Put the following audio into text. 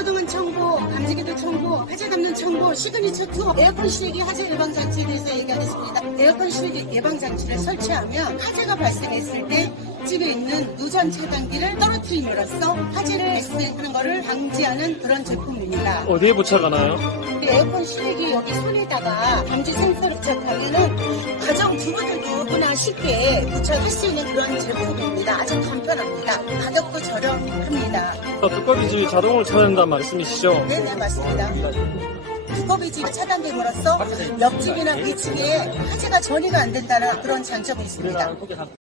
신호등은 첨부, 감지기도 첨부, 화재 감는 첨부, 시그니처 2, 에어컨 실외기 화재 예방 장치에 대해서 얘기하겠습니다. 에어컨 실외기 예방 장치를 설치하면 화재가 발생했을 때 집에 있는 누전 차단기를 떨어뜨림으로써 화재를 발생하는 것을 방지하는 그런 제품입니다. 어디에 부착하나요? 에어컨 실외기 여기 손에다가 감지 센서를 부착하면은 가정 주부들도 누구나 쉽게 부착할 수 있는 그런 제품입니다. 아주 간편합니다. 가격도 저렴합니다. 두꺼비집이 자동으로 차단한다는 말씀이시죠? 네네, 맞습니다. 두꺼비집이 차단됨으로써 옆집이나 위층에 화재가 전이가 안 된다는 그런 장점이 있습니다.